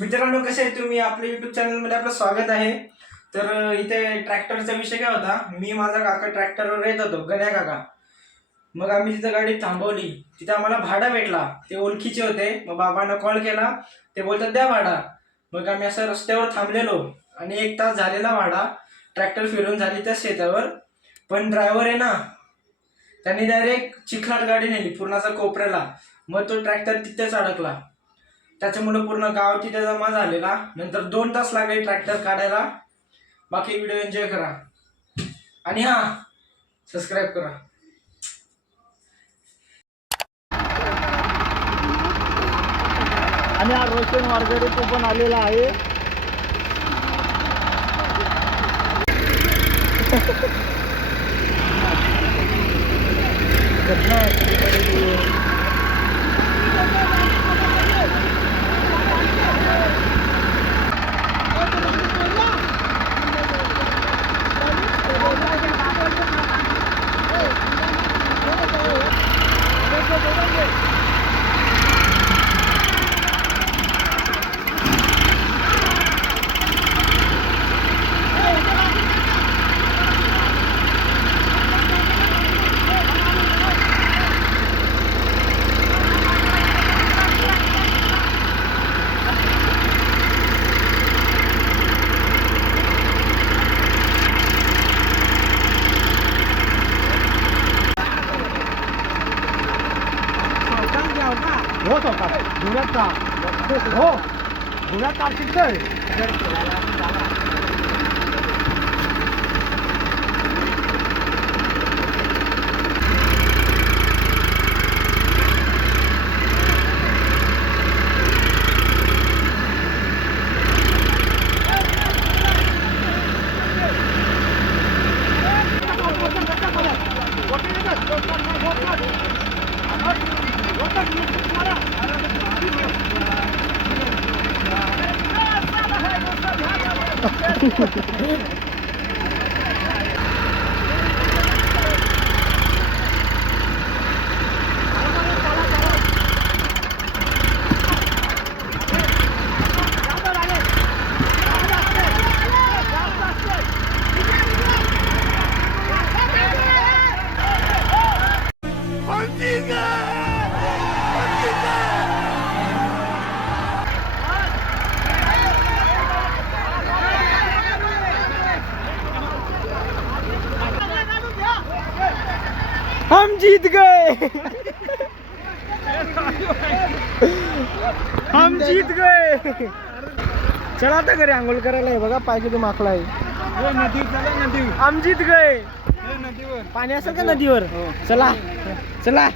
मित्रांनो कसे आहे तुम्ही? आपल्या युट्यूब चॅनलमध्ये आपलं स्वागत आहे. तर इथे ट्रॅक्टरचा विषय काय होता? मी माझा काका ट्रॅक्टरवर येत होतो गण्या काका. मग आम्ही तिथं गाडी थांबवली. तिथं आम्हाला भाडा भेटला. ते ओळखीचे होते. मग बाबांना कॉल केला. ते बोलतात द्या भाडा. मग आम्ही असं रस्त्यावर थांबलेलो. आणि एक तास झालेला भाडा. ट्रॅक्टर फिरून झाली त्या शेतावर. पण ड्रायव्हर आहे ना त्यांनी डायरेक्ट चिखलात गाडी नेली पूर्णाचा कोपऱ्याला. मग तो ट्रॅक्टर तिथेच अडकला. त्याच्यामुळे पूर्ण गाव तिथे जमा झालेला. नंतर दोन तास लागले ट्रॅक्टर काढायला. बाकी व्हिडिओ एन्जॉय करा. आणि हा सबस्क्राईब करा. आणि हा रोशन वारगडे तो पण आलेला आहे. हो स्वतः धुळ्यात का हो धुळ्यात कार्तिक हम जीत गए। हम जीत गए। चला आता घरी आंघोळ करायला आहे बघा पाय किती माकला आहे. नदी चला नदी. हम जीत गए नदीवर. पाणी असेल का नदीवर? चला चला.